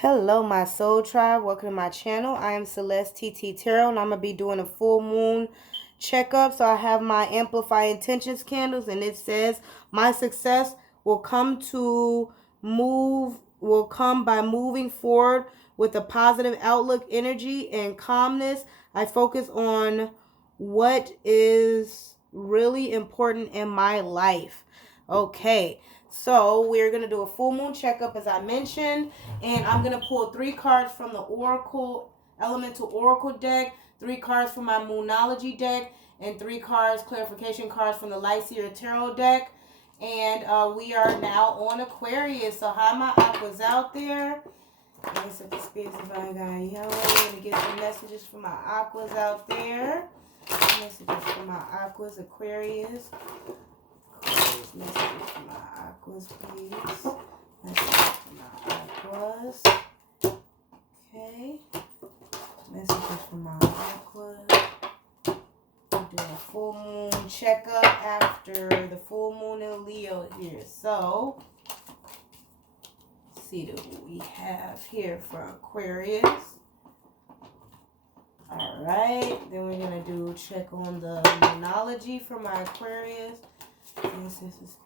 Hello, my soul tribe. Welcome to my channel. I am Celeste TT Tarot, and I'm going to be doing a full moon checkup. So I have my Amplify Intentions candles, and it says, my success will come by moving forward with a positive outlook, energy, and calmness. I focus on what is really important in my life. Okay. So we're going to do a full moon checkup as I mentioned, and I'm going to pull 3 cards from the Elemental Oracle deck, 3 cards from my Moonology deck, and 3 cards, clarification cards from the Lightseer Tarot deck. And we are now on Aquarius. So hi my aquas out there. Let's set the spirits if I got yellow. I'm going to get some messages from my aquas out there. Messages from my aquas, Aquarius. Messages from my aquas, please. Messages from my aquas. Okay. Messages from my aquas. We're doing a full moon checkup after the full moon in Leo here. So, let's see what we have here for Aquarius. Alright. Then we're going to do check on the Moonology for my Aquarius. This is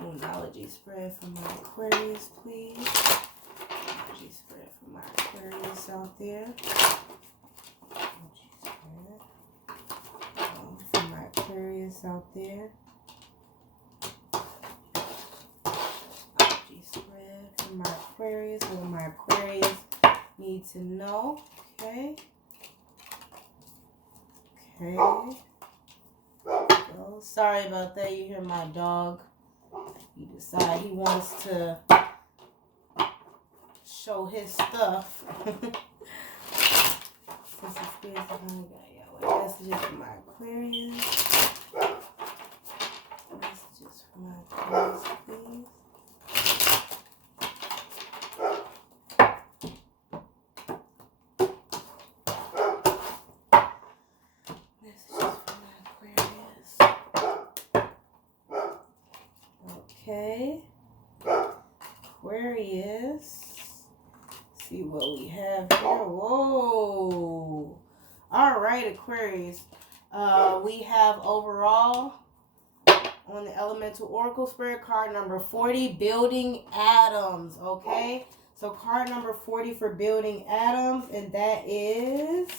Moonology spread for my Aquarius, please. Moonology spread for my Aquarius out there. Moonology spread for my Aquarius out there. Moonology spread for my Aquarius. What my Aquarius need to know. Okay. Okay. Oh, sorry about that. You hear my dog. He decided he wants to show his stuff. Messages for my Aquarius. Messages for my Aquarius, please. Okay, Aquarius. See what we have here. Whoa! All right, Aquarius. We have overall on the Elemental Oracle Spirit card number 40, Building Atoms. Okay, so card number 40 for Building Atoms, and that is.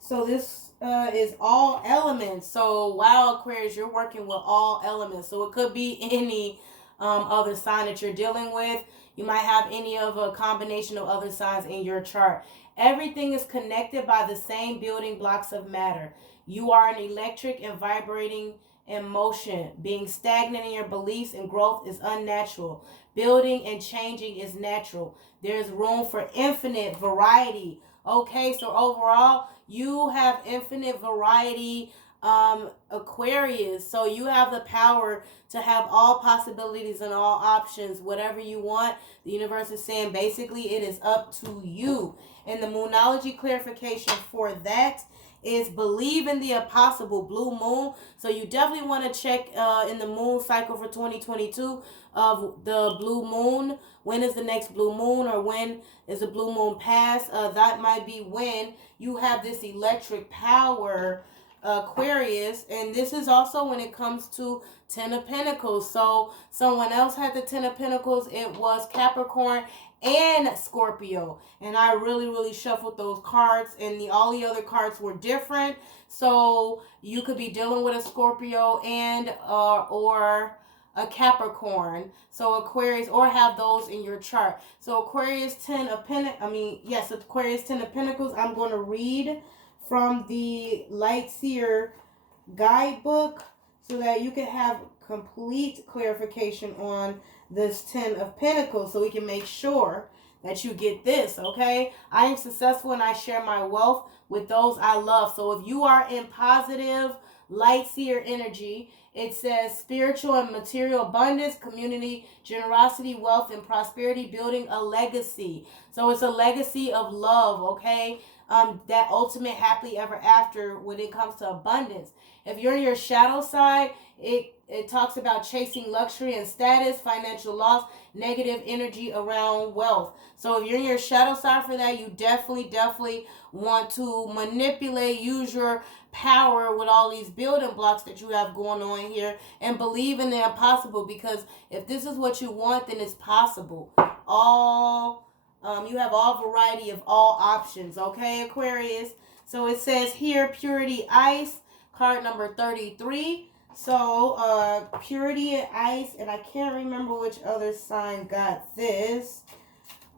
So this is all elements. So wow, Aquarius, you're working with all elements. So it could be any other sign that you're dealing with. You might have any of a combination of other signs in your chart. Everything is connected by the same building blocks of matter. You are an electric and vibrating in motion. Being stagnant in your beliefs and growth is unnatural. Building and changing is natural. There's room for infinite variety. Okay, so overall, you have infinite variety, Aquarius. So you have the power to have all possibilities and all options, whatever you want. The universe is saying basically it is up to you. And the Moonology clarification for that is believe in the impossible, blue moon. So you definitely want to check in the moon cycle for 2022 of the blue moon. When is the next blue moon, or when is the blue moon past? That might be when you have this electric power, Aquarius. And this is also when it comes to 10 of Pentacles. So someone else had the 10 of Pentacles. It was Capricorn and Scorpio, and I really shuffled those cards, and all the other cards were different. So you could be dealing with a Scorpio and or a Capricorn. So Aquarius, or have those in your chart. So Aquarius 10 of Aquarius 10 of Pentacles. I'm going to read from the Lightseer guidebook so that you can have complete clarification on this 10 of Pentacles, so we can make sure that you get this. Okay, I am successful and I share my wealth with those I love. So if you are in positive Lightseer energy, it says spiritual and material abundance, community, generosity, wealth, and prosperity, building a legacy. So it's a legacy of love. Okay, that ultimate happily ever after when it comes to abundance. If you're in your shadow side, it it talks about chasing luxury and status, financial loss, negative energy around wealth. So if you're in your shadow side for that, you definitely want to manipulate, use your power with all these building blocks that you have going on here, and believe in the impossible, because if this is what you want, then it's possible. All you have all variety of all options, okay, Aquarius? So it says here, Purity Ice, card number 33. So, Purity and Ice, and I can't remember which other sign got this.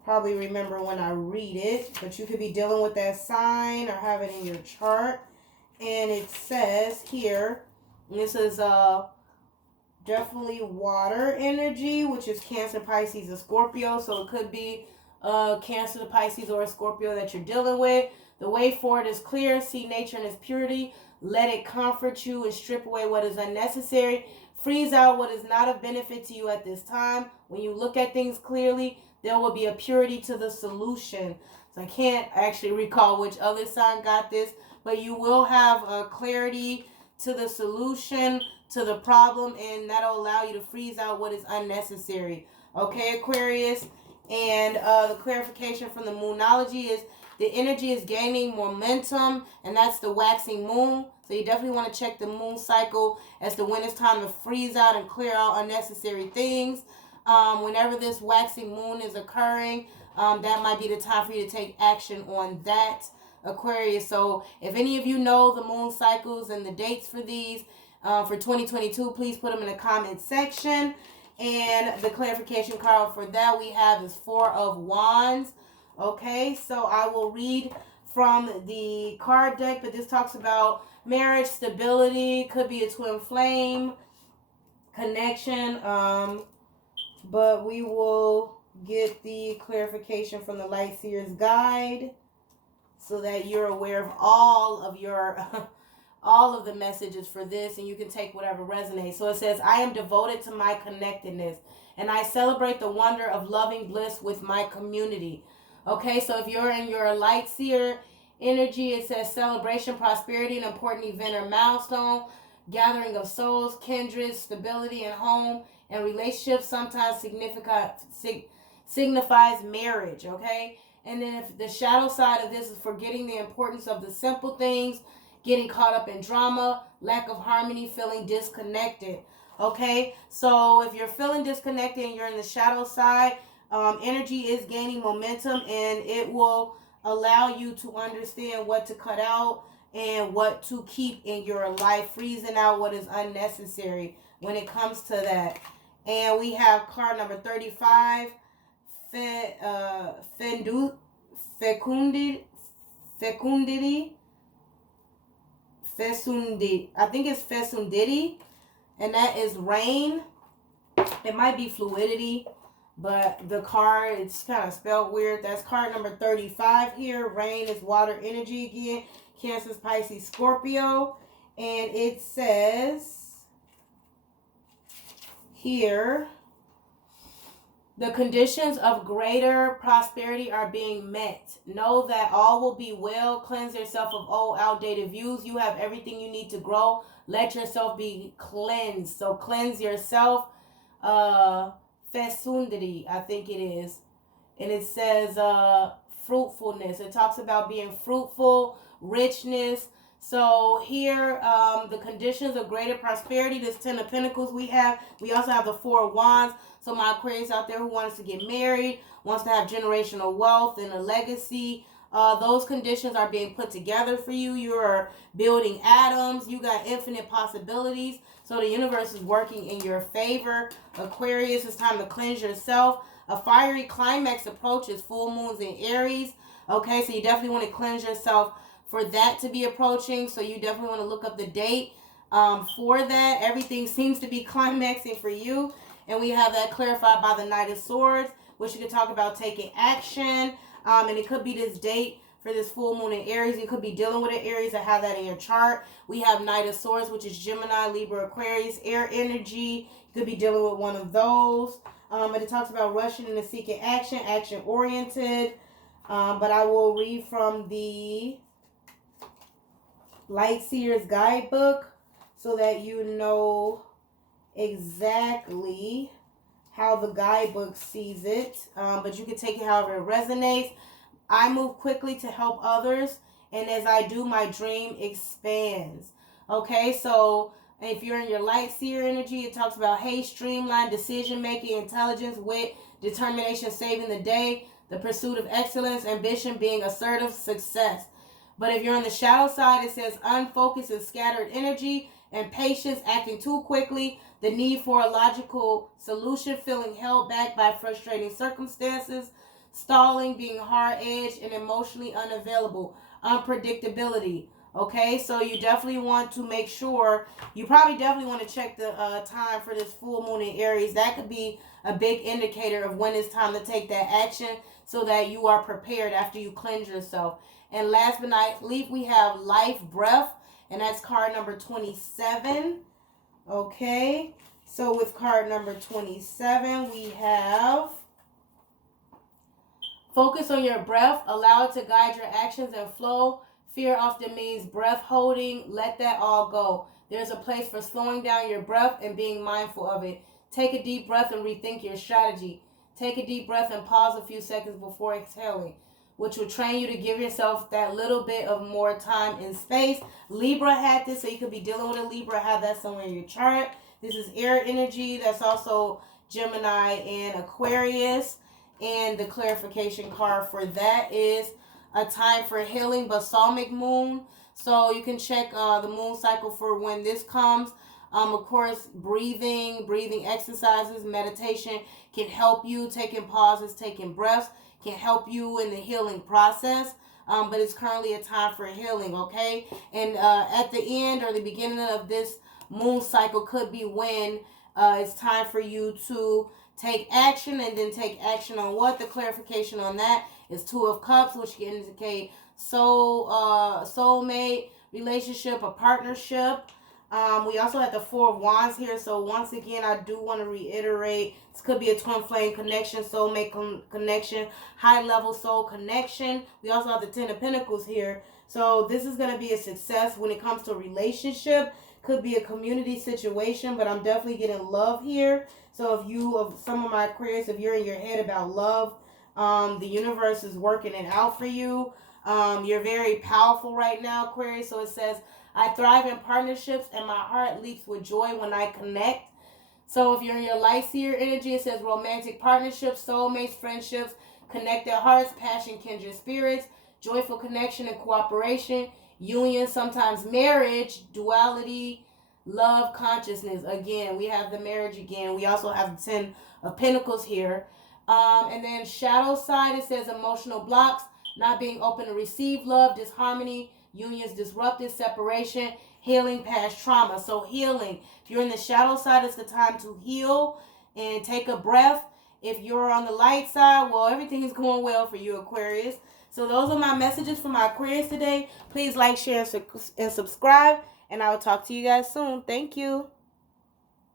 Probably remember when I read it, but you could be dealing with that sign or have it in your chart. And it says here, this is definitely water energy, which is Cancer, Pisces, and Scorpio. So it could be Cancer, Pisces, or a Scorpio that you're dealing with. The way forward is clear. See nature in its purity. Let it comfort you and strip away what is unnecessary. Freeze out what is not of benefit to you at this time. When you look at things clearly, there will be a purity to the solution. So I can't actually recall which other sign got this, but you will have a clarity to the solution, to the problem, and that'll allow you to freeze out what is unnecessary. Okay, Aquarius? And the clarification from the Moonology is the energy is gaining momentum, and that's the waxing moon. So you definitely want to check the moon cycle as to when it's time to freeze out and clear out unnecessary things. Whenever this waxing moon is occurring, that might be the time for you to take action on that, Aquarius. So if any of you know the moon cycles and the dates for these for 2022, please put them in the comment section. And the clarification card for that we have is Four of Wands. Okay, so I will read from the card deck, but this talks about marriage, stability, could be a twin flame connection, but we will get the clarification from the Light Seer's Guide so that you're aware of all of your all of the messages for this, and you can take whatever resonates. So it says, I am devoted to my connectedness, and I celebrate the wonder of loving bliss with my community. Okay, so if you're in your Light Seer energy, it says celebration, prosperity, an important event or milestone, gathering of souls, kindred, stability in home and relationships, sometimes signifies marriage, okay? And then if the shadow side of this is forgetting the importance of the simple things, getting caught up in drama, lack of harmony, feeling disconnected, okay? So if you're feeling disconnected and you're in the shadow side, energy is gaining momentum, and it will allow you to understand what to cut out and what to keep in your life, freezing out what is unnecessary when it comes to that. And we have card number 35, fecundity, I think it's fecundity, and that is rain. It might be fluidity, but the card, it's kind of spelled weird. That's card number 35 here. Rain is water energy again. Cancer, Pisces, Scorpio. And it says here, the conditions of greater prosperity are being met. Know that all will be well. Cleanse yourself of old, outdated views. You have everything you need to grow. Let yourself be cleansed. So cleanse yourself. Fecundity, I think it is. And it says fruitfulness. It talks about being fruitful, richness. So here, the conditions of greater prosperity, this 10 of Pentacles we have. We also have the Four of Wands. So my Aquarius out there who wants to get married, wants to have generational wealth and a legacy, those conditions are being put together for you. You are building atoms. You got infinite possibilities. So the universe is working in your favor. Aquarius, it's time to cleanse yourself. A fiery climax approaches full moons in Aries. Okay, so you definitely want to cleanse yourself for that to be approaching. So you definitely want to look up the date for that. Everything seems to be climaxing for you. And we have that clarified by the Knight of Swords, which you can talk about taking action. And it could be this date for this full moon in Aries. You could be dealing with an Aries and have that in your chart. We have Knight of Swords, which is Gemini, Libra, Aquarius, air energy. You could be dealing with one of those. But it talks about rushing into seeking action, action-oriented. But I will read from the Light Seer's Guidebook so that you know exactly how the guidebook sees it, but you can take it however it resonates. I move quickly to help others, and as I do, my dream expands. Okay, so if you're in your light seer energy, it talks about, hey, streamline decision making, intelligence, wit, determination, saving the day, the pursuit of excellence, ambition, being assertive, success. But if you're on the shadow side, it says unfocused and scattered energy, impatience, acting too quickly, the need for a logical solution, feeling held back by frustrating circumstances, stalling, being hard edged, and emotionally unavailable, unpredictability. Okay, so you definitely want to make sure, you probably definitely want to check the time for this full moon in Aries. That could be a big indicator of when it's time to take that action so that you are prepared after you cleanse yourself. And last but not least, we have life breath, and that's card number 27. Okay, so with card number 27, we have focus on your breath, allow it to guide your actions and flow. Fear often means breath holding. Let that all go. There's a place for slowing down your breath and being mindful of it. Take a deep breath and rethink your strategy. Take a deep breath and pause a few seconds before exhaling, which will train you to give yourself that little bit of more time and space. Libra had this, so you could be dealing with a Libra, have that somewhere in your chart. This is air energy. That's also Gemini and Aquarius. And the clarification card for that is a time for healing, balsamic moon. So you can check the moon cycle for when this comes. Of course, breathing exercises, meditation can help you. Taking pauses, taking breaths can help you in the healing process. But it's currently a time for healing, okay? And at the end or the beginning of this moon cycle could be when it's time for you to take action, and then take action on what? The clarification on that is Two of Cups, which can indicate soulmate, relationship, a partnership. We also have the Four of Wands here. So once again, I do want to reiterate, this could be a twin flame connection, soulmate connection, high level soul connection. We also have the Ten of Pentacles here. So this is going to be a success when it comes to a relationship. Could be a community situation, but I'm definitely getting love here. So if you, of some of my Aquarius, if you're in your head about love, the universe is working it out for you. You're very powerful right now, Aquarius. So it says, I thrive in partnerships and my heart leaps with joy when I connect. So if you're in your light seer energy, it says romantic partnerships, soulmates, friendships, connected hearts, passion, kindred spirits, joyful connection and cooperation, union, sometimes marriage, duality, love, consciousness. Again, we have the marriage again. We also have the Ten of Pentacles here. And then shadow side, it says emotional blocks, not being open to receive love, disharmony, unions disrupted, separation, healing past trauma. So healing. If you're in the shadow side, it's the time to heal and take a breath. If you're on the light side, well, everything is going well for you, Aquarius. So those are my messages for my Aquarius today. Please like, share, and subscribe. And I will talk to you guys soon. Thank you.